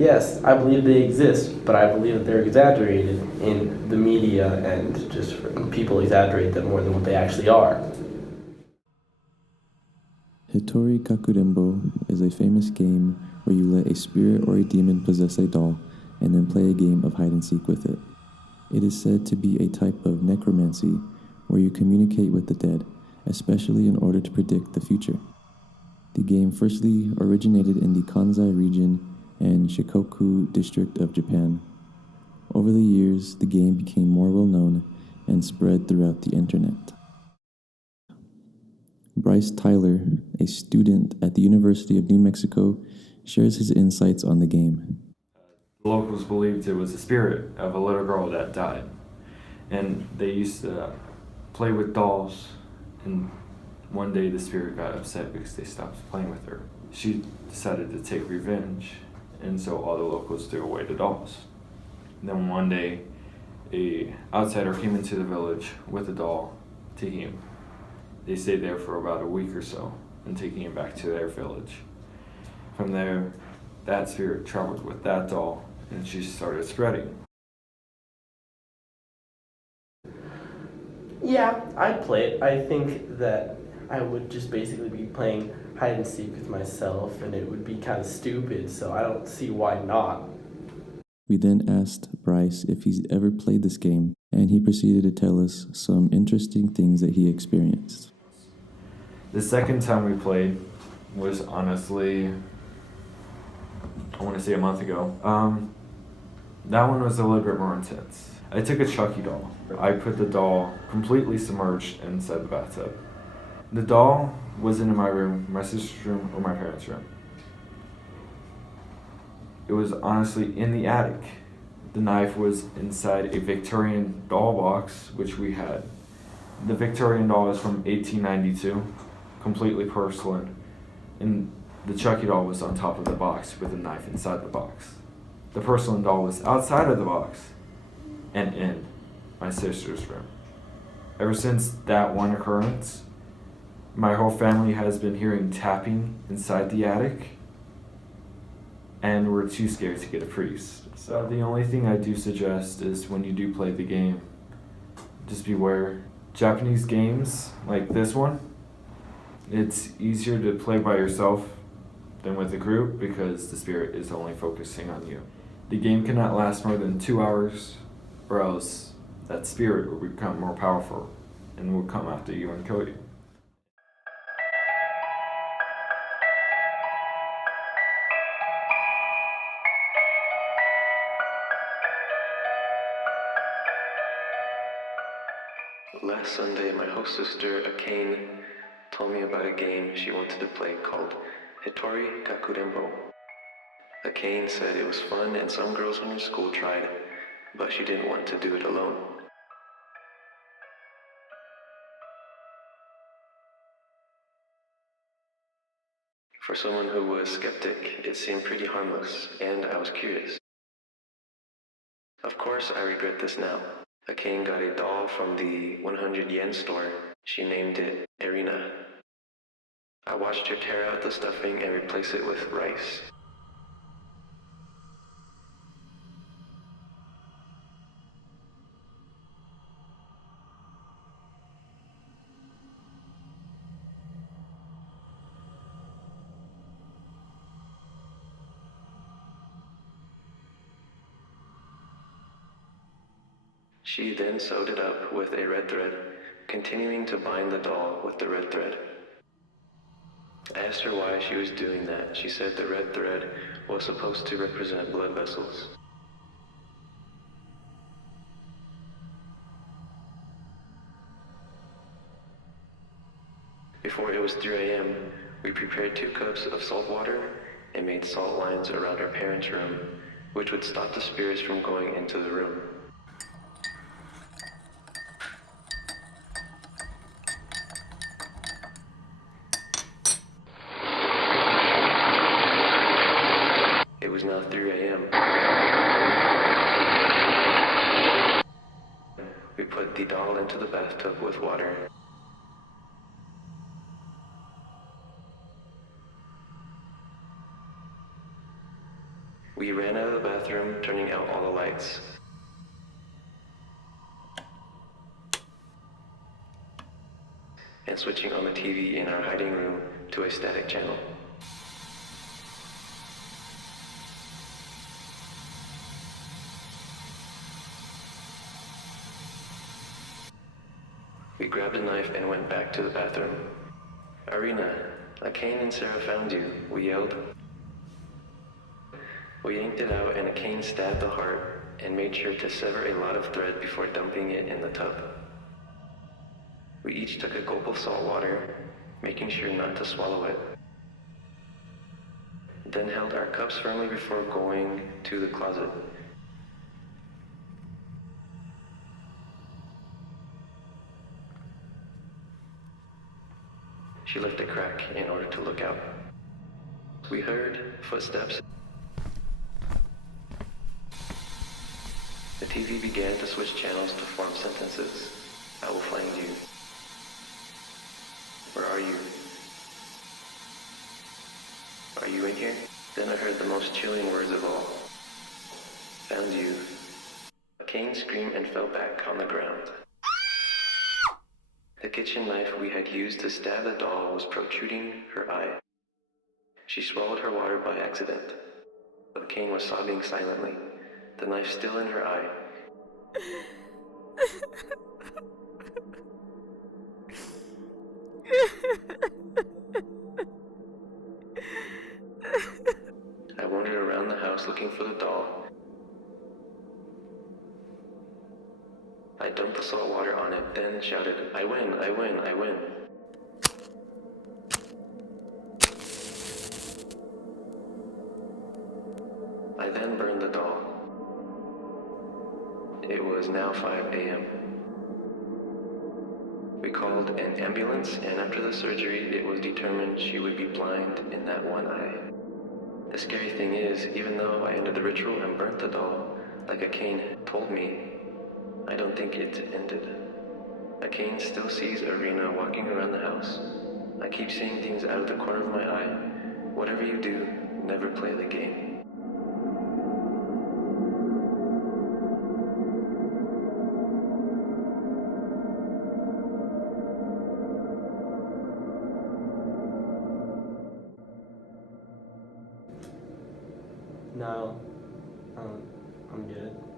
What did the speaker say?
Yes, I believe they exist, but I believe that they're exaggerated in the media and just people exaggerate them more than what they actually are. Hitori Kakurenbo is a famous game where you let a spirit or a demon possess a doll and then play a game of hide and seek with it. It is said to be a type of necromancy where you communicate with the dead, especially in order to predict the future. The game firstly originated in the Kansai region and Shikoku district of Japan. Over the years, the game became more well known and spread throughout the internet. Bryce Tyler, a student at the University of New Mexico, shares his insights on the game. The locals believed it was the spirit of a little girl that died, and they used to play with dolls, and one day the spirit got upset because they stopped playing with her. She decided to take revenge, and so all the locals threw away the dolls. Then one day, a outsider came into the village with a doll, taking him. They stayed there for about a week or so, and taking him back to their village. From there, that spirit traveled with that doll, and she started spreading. Yeah, I'd play it. I think that I would just basically be playing hide and seek with myself, and it would be kind of stupid, so I don't see why not. We then asked Bryce if he's ever played this game, and he proceeded to tell us some interesting things that he experienced. The second time we played was honestly, I want to say a month ago. That one was a little bit more intense. I took a Chucky doll. I put the doll completely submerged inside the bathtub. The doll wasn't in my room, my sister's room, or my parents' room. It was honestly in the attic. The knife was inside a Victorian doll box, which we had. The Victorian doll is from 1892, completely porcelain, and the Chucky doll was on top of the box with a knife inside the box. The porcelain doll was outside of the box and in my sister's room. Ever since that one occurrence, my whole family has been hearing tapping inside the attic, and we're too scared to get a priest. So the only thing I do suggest is when you do play the game, just beware. Japanese games like this one, it's easier to play by yourself than with a group because the spirit is only focusing on you. The game cannot last more than 2 hours, or else that spirit will become more powerful and will come after you and kill you. Last Sunday, my host sister, Akane, told me about a game she wanted to play called Hitori Kakurenbo. Akane said it was fun and some girls from her school tried, but she didn't want to do it alone. For someone who was skeptic, it seemed pretty harmless, and I was curious. Of course, I regret this now. Akane got a doll from the 100 yen store. She named it Irina. I watched her tear out the stuffing and replace it with rice. She then sewed it up with a red thread, continuing to bind the doll with the red thread. I asked her why she was doing that. She said the red thread was supposed to represent blood vessels. Before it was 3 a.m., we prepared 2 cups of salt water and made salt lines around our parents' room, which would stop the spirits from going into the room. It was now 3 a.m. We put the doll into the bathtub with water. We ran bathroom, turning out all the lights. And switching on the TV in our hiding room to a static channel. We grabbed a knife and went back to the bathroom. "Arena, Kane and Sarah found you," we yelled. We yanked it out and Kane stabbed the heart and made sure to sever a lot of thread before dumping it in the tub. We each took a gulp of salt water, making sure not to swallow it. Then held our cups firmly before going to the closet. She left a crack in order to look out. We heard footsteps. The TV began to switch channels to form sentences. "I will find you." "Where are you?" "Are you in here?" Then I heard the most chilling words of all. "Found you." Kane screamed and fell back on the ground. The kitchen knife we had used to stab the doll was protruding her eye. She swallowed her water by accident, but Kane was sobbing silently, the knife still in her eye. I wandered around the house looking for the doll. I dumped the salt water on it, then shouted, "I win, I win, I win." I then burned the doll. It was now 5 a.m. We called an ambulance, and after the surgery, it was determined she would be blind in that one eye. The scary thing is, even though I ended the ritual and burnt the doll, like Kane told me, I don't think it ended. Kane still sees Arena walking around the house. I keep seeing things out of the corner of my eye. Whatever you do, never play the game. No, I'm good.